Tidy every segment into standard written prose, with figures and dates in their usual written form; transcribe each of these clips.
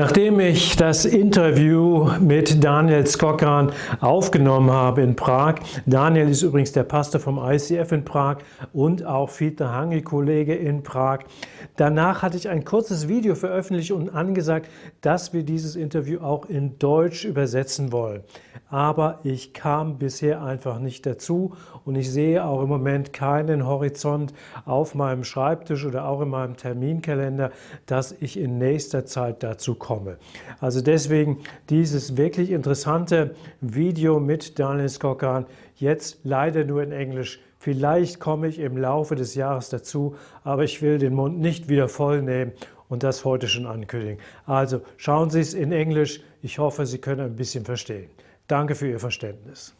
Nachdem ich das Interview mit Daniel Skokan aufgenommen habe in Prag, Daniel ist übrigens der Pastor vom ICF in Prag und auch vielen, Kollege in Prag. Danach hatte ich ein kurzes Video veröffentlicht und angesagt, dass wir dieses Interview auch in Deutsch übersetzen wollen. Aber ich kam bisher einfach nicht dazu und ich sehe auch im Moment keinen Horizont auf meinem Schreibtisch oder auch in meinem Terminkalender, dass ich in nächster Zeit dazu komme. Also deswegen dieses wirklich interessante Video mit Daniel Skokan, jetzt leider nur in Englisch. Vielleicht komme ich im Laufe des Jahres dazu, aber ich will den Mund nicht wieder voll nehmen und das heute schon ankündigen. Also schauen Sie es in Englisch. Ich hoffe, Sie können ein bisschen verstehen. Danke für Ihr Verständnis.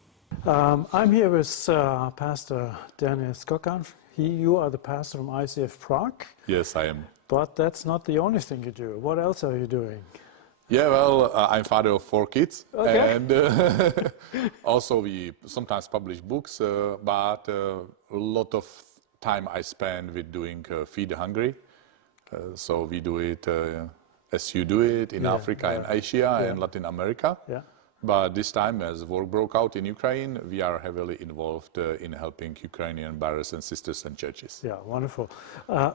I'm here with Pastor Daniel Skokan. You are the pastor from ICF Prague. Yes, I am. But that's not the only thing you do. What else are you doing? Yeah, well, I'm father of 4 kids, Okay. and also we sometimes publish books, but a lot of time I spend with doing Feed the Hungry. So we do it as you do it in Africa and Asia and Latin America. Yeah. But this time, as war broke out in Ukraine, we are heavily involved in helping Ukrainian brothers and sisters and churches. Yeah, wonderful.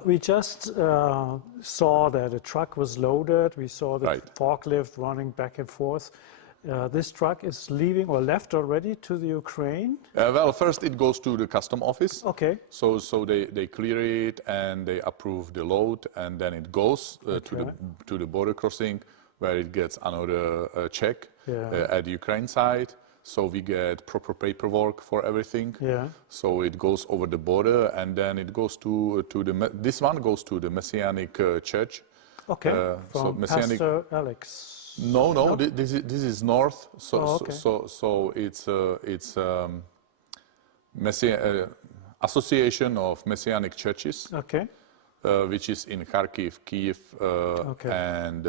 We just saw that a truck was loaded. We saw the forklift running back and forth. This truck is leaving or left already to the Ukraine? Well, first it goes to the custom office. Okay. So they clear it and they approve the load, and then it goes to the border crossing, where it gets another check at the Ukraine side. So we get proper paperwork for everything. Yeah. So it goes over the border, and then it goes this one goes to the Messianic Church. Okay. So From Messianic. Pastor Alex. No. This is north. So okay. so it's Association of Messianic Churches. Okay. Which is in Kharkiv, Kiev, and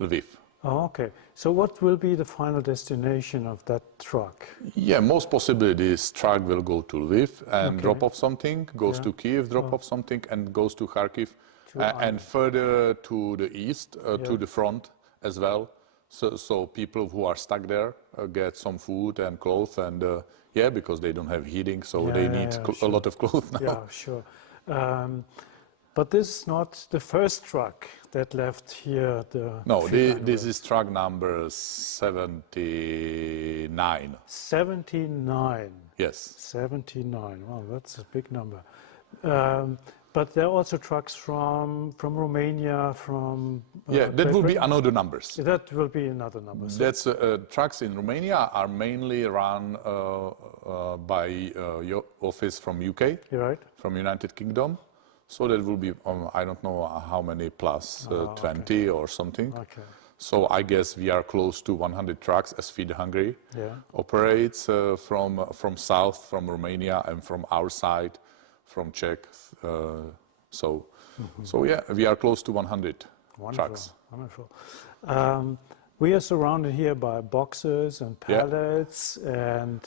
Lviv. Oh, okay. So what will be the final destination of that truck? Yeah, most possibly this truck will go to Lviv and drop off something, goes to Kiev, drop off something, and goes to Kharkiv, and further to the east, to the front as well. So people who are stuck there get some food and clothes, and because they don't have heating, so they need a lot of clothes now. Yeah, sure. But this is not the first truck that left here. No, this is truck number 79. 79. Yes. 79. Wow, that's a big number. But there are also trucks from Romania, from... that will be another numbers. That will be another number. That's trucks in Romania are mainly run by your office from UK, right? From United Kingdom. So that will be, I don't know how many plus 20 or something. Okay. So I guess we are close to 100 trucks as Feed Hungry operates from south, from Romania, and from our side, from Czech. So we are close to 100 trucks. Wonderful. We are surrounded here by boxes and pallets, and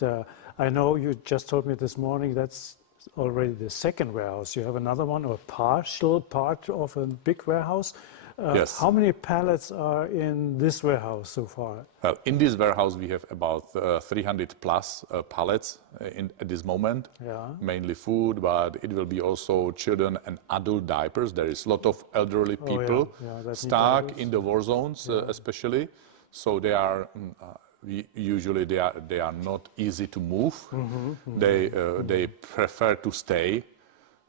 I know you just told me this morning that's already the second warehouse. You have another one, or a partial part of a big warehouse. Yes. How many pallets are in this warehouse so far? Well, in this warehouse we have about 300 plus pallets at this moment. Yeah. Mainly food, but it will be also children and adult diapers. There is a lot of elderly people stuck in the war zones, especially. So they are. Usually they are not easy to move. They prefer to stay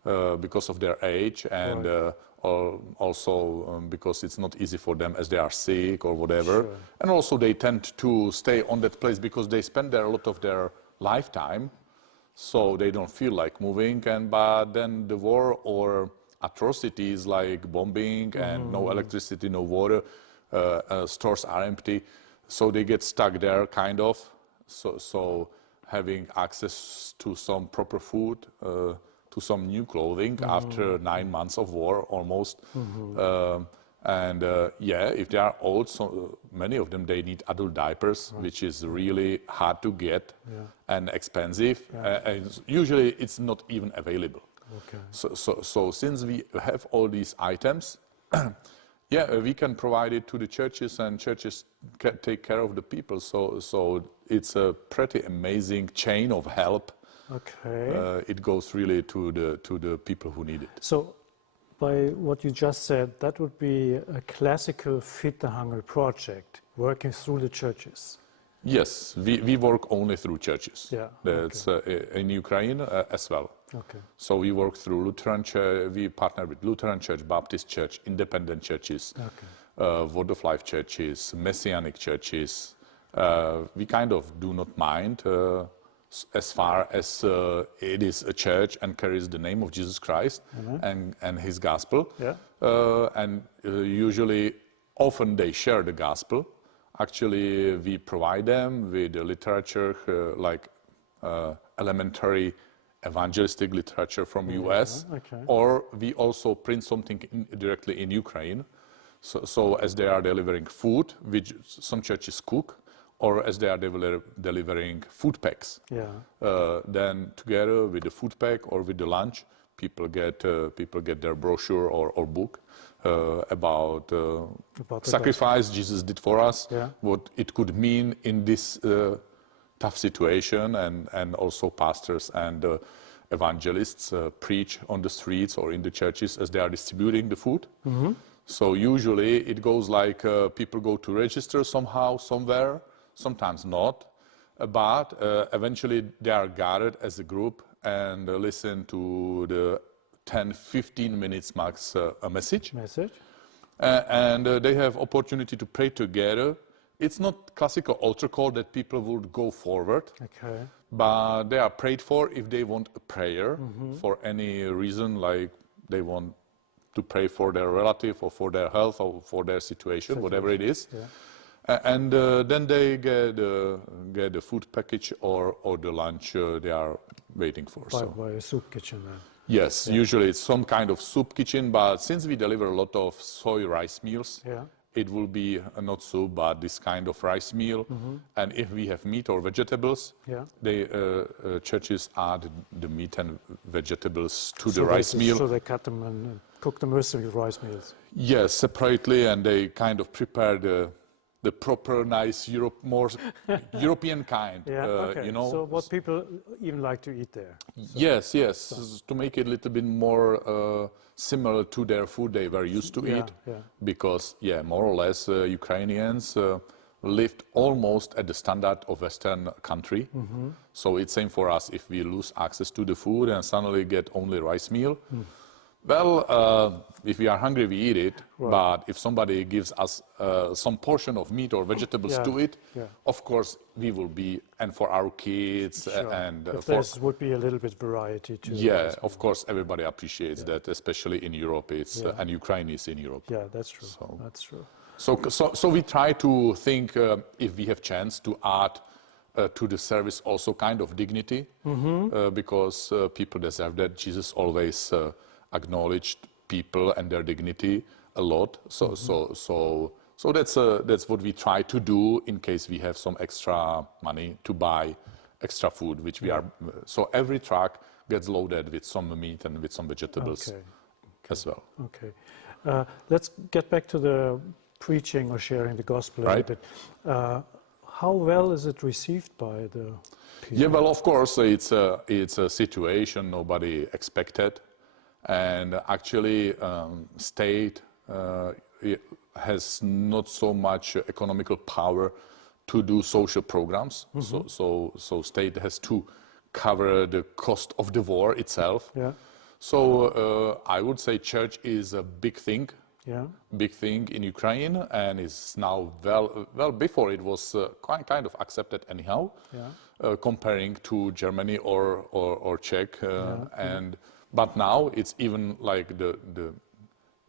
because of their age, and also because it's not easy for them as they are sick or whatever. Sure. And also they tend to stay on that place because they spend there a lot of their lifetime, so they don't feel like moving. But then the war or atrocities like bombing and no electricity, no water, stores are empty. So they get stuck there, kind of. So having access to some proper food, to some new clothing after 9 months of war, almost. If they are old, so many of them, they need adult diapers, which is really hard to get and expensive. And usually it's not even available. Okay. So since we have all these items, Yeah, we can provide it to the churches, and churches can take care of the people. So it's a pretty amazing chain of help. Okay. It goes really to the people who need it. So, by what you just said, that would be a classical Feed the Hungry project, working through the churches. Yes, we work only through churches. Yeah. That's in Ukraine as well. Okay. So we work through Lutheran Church. We partner with Lutheran Church, Baptist Church, independent churches, Word of Life churches, Messianic churches. We kind of do not mind as far as it is a church and carries the name of Jesus Christ and His gospel. Yeah. And usually, often they share the gospel. Actually, we provide them with the literature like elementary evangelistic literature from US, or we also print something directly in Ukraine. So as they are delivering food, which some churches cook, or as they are delivering food packs. Then together with the food pack or with the lunch, people get their brochure or book about the sacrifice Jesus did for us, what it could mean in this tough situation, and also pastors and evangelists preach on the streets or in the churches as they are distributing the food. So usually it goes like people go to register somehow, somewhere, sometimes not, but eventually they are gathered as a group and listen to the 10-15 minutes max a message. And they have opportunity to pray together. It's not classical altar call that people would go forward, but they are prayed for if they want a prayer for any reason, like they want to pray for their relative or for their health or for their situation, whatever it is. And then they get the food package or the lunch they are waiting for. By a soup kitchen then. Yes, usually it's some kind of soup kitchen, but since we deliver a lot of soy rice meals, it will be not soup, but this kind of rice meal. And if we have meat or vegetables, they churches add the meat and vegetables to the rice meal. So they cut them and cook them with rice meals. Yes, separately, and they kind of prepare the proper, nice more European kind. You know. So what people even like to eat there. Yes, to make it a little bit more similar to their food they were used to eat. Because more or less Ukrainians lived almost at the standard of Western country. So it's same for us if we lose access to the food and suddenly get only rice meal. Well, if we are hungry, we eat it. But if somebody gives us some portion of meat or vegetables to eat, of course we will be, and for our kids, and if there would be a little bit variety too. Of course, everybody appreciates that, especially in Europe. It's and Ukraine is in Europe. Yeah, that's true. That's true. So we try to think if we have chance to add to the service also kind of dignity, because people deserve that. Jesus always acknowledged people and their dignity a lot. So that's what we try to do in case we have some extra money to buy extra food, which we are. So every truck gets loaded with some meat and with some vegetables as well. Let's get back to the preaching or sharing the gospel a little bit. How well is it received by the people? Yeah, well, of course, it's a situation nobody expected. And actually, state has not so much economical power to do social programs. So state has to cover the cost of the war itself. So I would say church is a big thing. Big thing in Ukraine, and is now well before it was kind of accepted anyhow, comparing to Germany or Czech But now it's even like the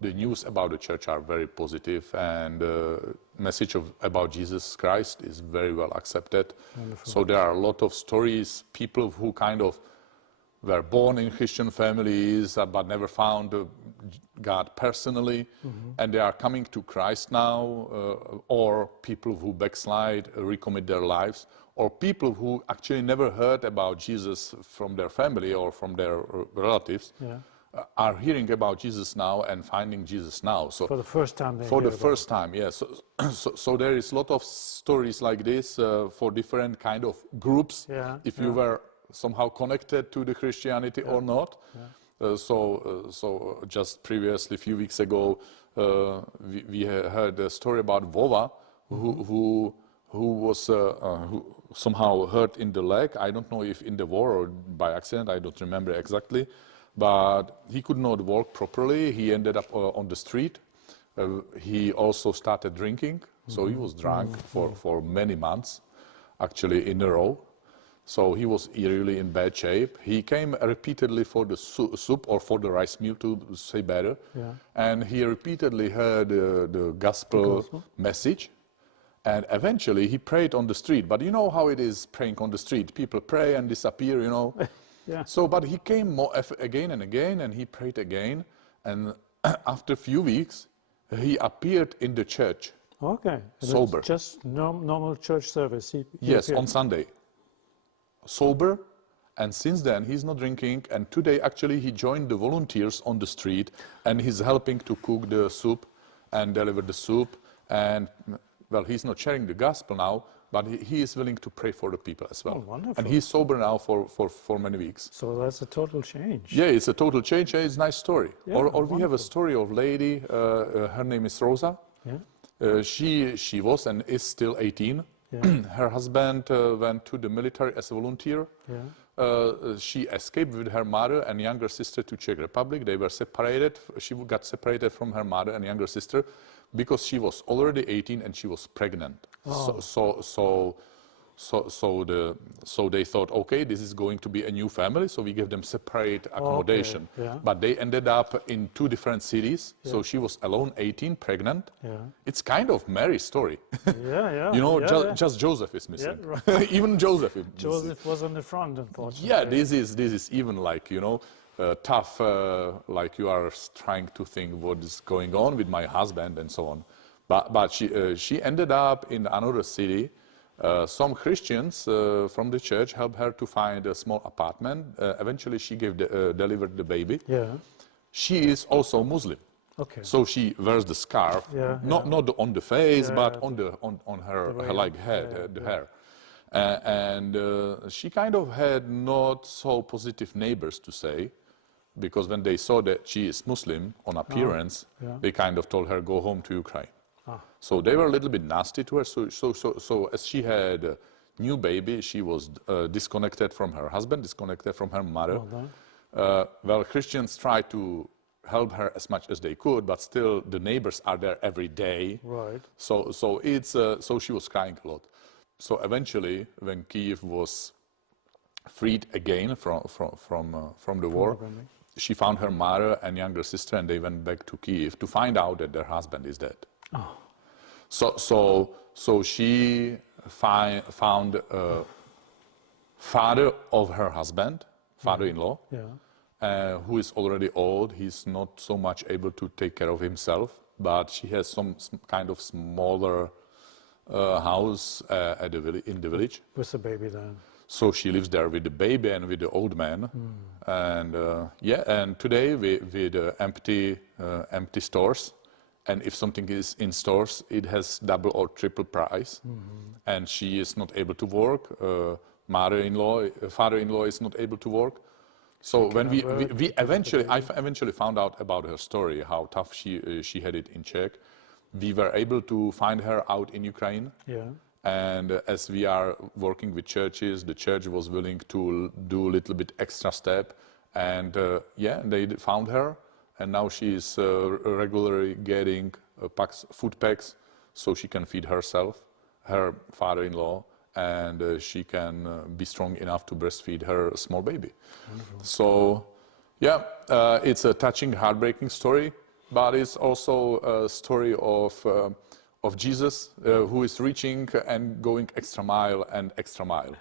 news about the church are very positive, and the message about Jesus Christ is very well accepted. Wonderful. So there are a lot of stories, people who kind of were born in Christian families but never found God personally, and they are coming to Christ now, or people who backslide, recommit their lives, or people who actually never heard about Jesus from their family or from their relatives, are hearing about Jesus now and finding Jesus now. So for the first time. For the first time, yes. So there is a lot of stories like this for different kind of groups. Yeah, if you were somehow connected to the Christianity or not. So just previously, a few weeks ago, we heard a story about Vova, who was who somehow hurt in the leg. I don't know if in the war or by accident. I don't remember exactly, but he could not walk properly. He ended up on the street. He also started drinking, so he was drunk for many months, actually in a row. So he was really in bad shape. He came repeatedly for the soup or for the rice meal, to say better. And he repeatedly heard the gospel message. And eventually he prayed on the street. But you know how it is praying on the street. People pray and disappear, you know. So, but he came again and again, and he prayed again. And after a few weeks, he appeared in the church. Okay. Sober. Just normal church service. Yes, on Sunday. Sober, and since then he's not drinking, and today actually he joined the volunteers on the street, and he's helping to cook the soup and deliver the soup, and well, he's not sharing the gospel now, but he is willing to pray for the people as well. Oh, wonderful. And he's sober now for many weeks. So that's a total change. Yeah, it's a total change. It's a nice story. Or we have a wonderful. story of a lady, her name is Rosa. She was and is still 18. Her husband went to the military as a volunteer. She escaped with her mother and younger sister to Czech Republic. They were separated. She got separated from her mother and younger sister because she was already 18 and she was pregnant. So they thought, okay, this is going to be a new family, so we give them separate accommodation. But they ended up in 2 different cities. So she was alone, 18, pregnant. It's kind of Mary's story. You know, just Joseph is missing. Even Joseph is missing. Joseph was on the front, unfortunately. Yeah, this is even like, you know, tough, like you are trying to think what is going on with my husband and so on. But she ended up in another city. Some Christians from the church helped her to find a small apartment. Eventually, she delivered the baby. She is also Muslim. So she wears the scarf, not on the face, but on her like head, the hair. And she kind of had not so positive neighbors, to say, because when they saw that she is Muslim on appearance, they kind of told her, go home to Ukraine. So they were a little bit nasty to her. So as she had a new baby, she was disconnected from her husband, disconnected from her mother. Well, Christians tried to help her as much as they could, but still the neighbors are there every day. So she was crying a lot. So eventually, when Kyiv was freed again from the war, she found her mother and younger sister, and they went back to Kyiv to find out that their husband is dead. So she found a father of her husband, father-in-law, who is already old. He's not so much able to take care of himself, but she has some kind of smaller house in the village. With the baby then. So she lives there with the baby and with the old man. And and today with empty stores. And if something is in stores, it has double or triple price. And she is not able to work. Father-in-law is not able to work. So when I eventually found out about her story, how tough she had it in Czech. We were able to find her out in Ukraine. And as we are working with churches, the church was willing to do a little bit extra step. And they found her. And now she is regularly getting food packs so she can feed herself, her father-in-law, and she can be strong enough to breastfeed her small baby. So, it's a touching, heartbreaking story, but it's also a story of Jesus who is reaching and going extra mile and extra mile.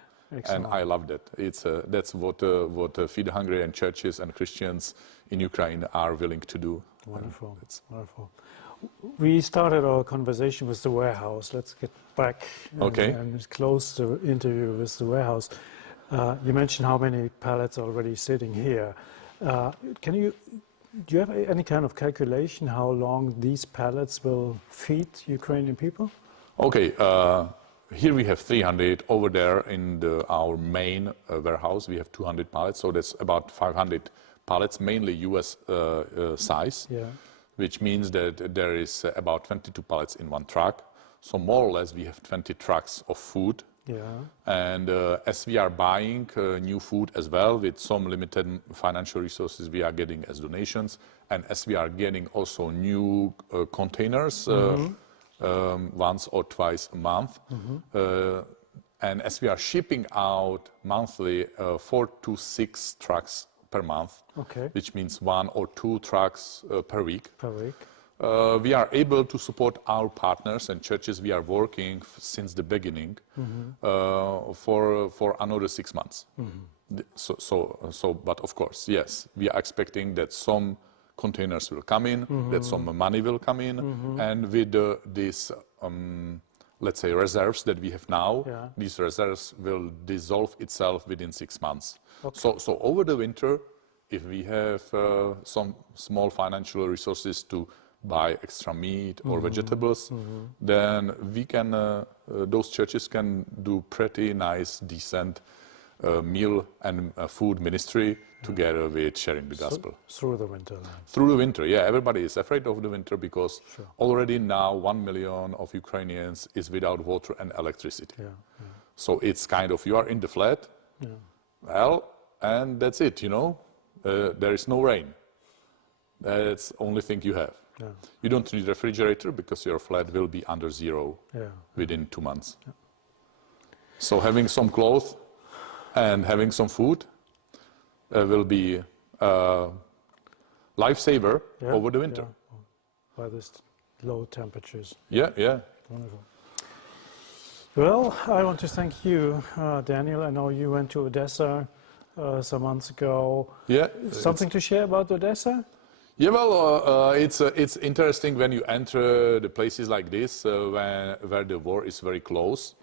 And I loved it. That's what Feed the Hungry and churches and Christians in Ukraine are willing to do. Wonderful. Wonderful. We started our conversation with the warehouse. Let's get back and close the interview with the warehouse. You mentioned how many pallets are already sitting here. Do you have any kind of calculation how long these pallets will feed Ukrainian people? Okay, here we have 300. Over there in our main warehouse, we have 200 pallets. So that's about 500 pallets, mainly US size, which means that there is about 22 pallets in one truck. So more or less, we have 20 trucks of food. And as we are buying new food as well, with some limited financial resources we are getting as donations, and as we are getting also new containers once or twice a month, and as we are shipping out monthly 4 to 6 trucks per month, which means 1 or 2 trucks per week. We are able to support our partners and churches we are working since the beginning for another 6 months. But of course, yes, we are expecting that some containers will come in, that some money will come in, and with these, let's say, reserves that we have now, these reserves will dissolve itself within 6 months. So over the winter, if we have some small financial resources to buy extra meat or vegetables, then we can, those churches can do pretty nice, decent meal and food ministry together with sharing the gospel. Through the winter? Through the winter, yeah. Everybody is afraid of the winter because already now 1 million of Ukrainians is without water and electricity. So it's kind of, you are in the flat, well, and that's it, you know. There is no rain. That's the only thing you have. You don't need a refrigerator because your flat will be under zero within 2 months. So having some clothes and having some food will be a lifesaver over the winter. By these low temperatures. Wonderful. Well, I want to thank you, Daniel. I know you went to Odessa some months ago. Something to share about Odessa? Yeah, well, it's interesting when you enter the places like this, where the war is very close,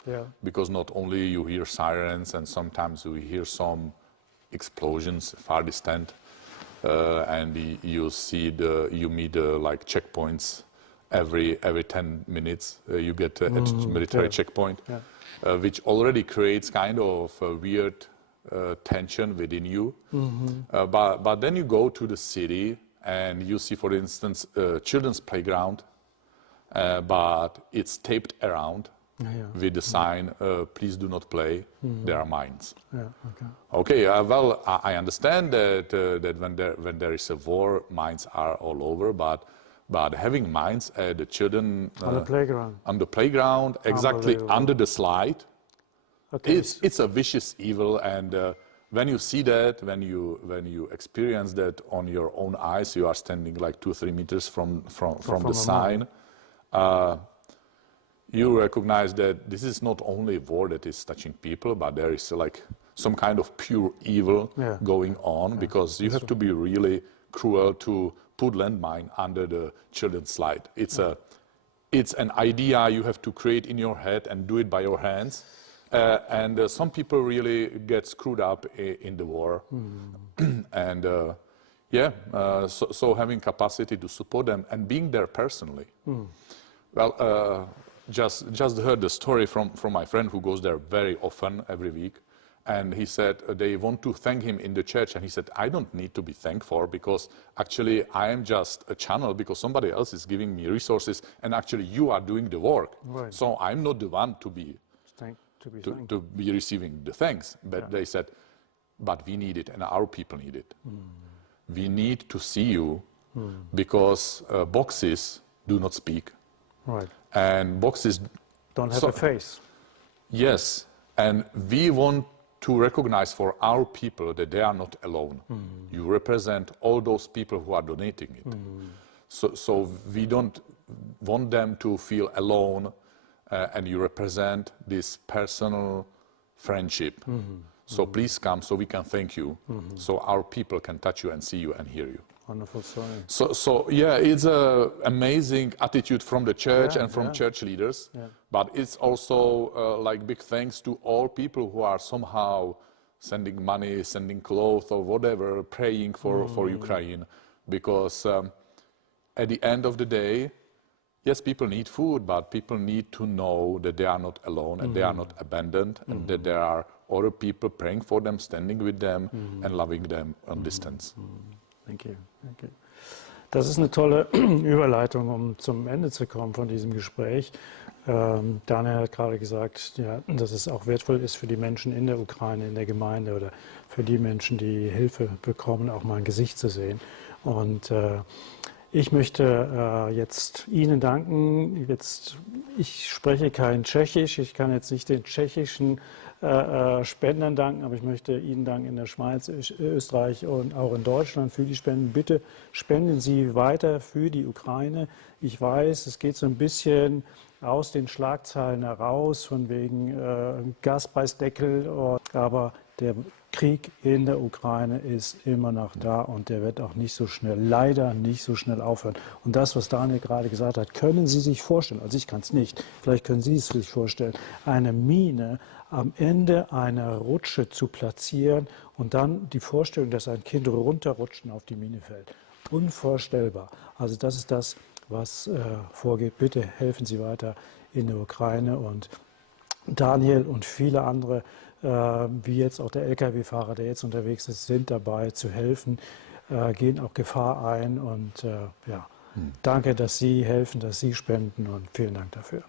because not only you hear sirens and sometimes you hear some explosions far distant, and you meet like checkpoints every 10 minutes. You get a military checkpoint, which already creates kind of a weird tension within you. But then you go to the city. And you see, for instance, children's playground, but it's taped around with the sign, please do not play, there are mines. Well, I understand that when there is a war, mines are all over, but having mines at the children... on the playground, exactly under the slide, it's a vicious evil, and when you see that, when you experience that on your own eyes, you are standing like 2 or 3 meters from the sign, you recognize that this is not only a war that is touching people, but there is like some kind of pure evil going on, because you have to be really cruel to put landmine under the children's slide. It's an idea you have to create in your head and do it by your hands. And some people really get screwed up in the war, and so having capacity to support them and being there personally. Well, just heard the story from my friend who goes there very often, every week, and he said they want to thank him in the church, and he said, I don't need to be thanked for, because actually I am just a channel, because somebody else is giving me resources, and actually you are doing the work. So I'm not the one to be receiving the thanks. But they said, but we need it, and our people need it. We need to see you, because boxes do not speak. And boxes don't have a face. Yes, and we want to recognize for our people that they are not alone. You represent all those people who are donating it. So we don't want them to feel alone, and you represent this personal friendship. So please come so we can thank you, so our people can touch you and see you and hear you. Wonderful story. So yeah, it's an amazing attitude from the church and from church leaders, but it's also like big thanks to all people who are somehow sending money, sending clothes or whatever, praying for Ukraine. Because at the end of the day, yes, people need food, but people need to know that they are not alone and they are not abandoned and that there are other people praying for them, standing with them and loving them on distance. Thank you. Thank you. Das ist eine tolle Überleitung, um zum Ende zu kommen von diesem Gespräch. Daniel hat gerade gesagt, ja, dass es auch wertvoll ist für die Menschen in der Ukraine, in der Gemeinde oder für die Menschen, die Hilfe bekommen, auch mal ein Gesicht zu sehen. Und ich möchte jetzt Ihnen danken. Ich spreche kein Tschechisch, ich kann jetzt nicht den tschechischen Spendern danken, aber ich möchte Ihnen danken in der Schweiz, Österreich und auch in Deutschland für die Spenden. Bitte spenden Sie weiter für die Ukraine. Ich weiß, es geht so ein bisschen aus den Schlagzeilen heraus, von wegen Gaspreisdeckel, aber der Krieg in der Ukraine ist immer noch da und der wird auch nicht so schnell, leider nicht so schnell aufhören. Und das, was Daniel gerade gesagt hat, können Sie sich vorstellen, also ich kann es nicht, vielleicht können Sie es sich vorstellen, eine Mine am Ende einer Rutsche zu platzieren und dann die Vorstellung, dass ein Kind runterrutscht und auf die Mine fällt. Unvorstellbar. Also das ist das, was vorgeht. Bitte helfen Sie weiter in der Ukraine und Daniel und viele andere, wie jetzt auch der Lkw-Fahrer, der jetzt unterwegs ist, sind dabei zu helfen, gehen auch Gefahr ein und ja, danke, dass Sie helfen, dass Sie spenden und vielen Dank dafür.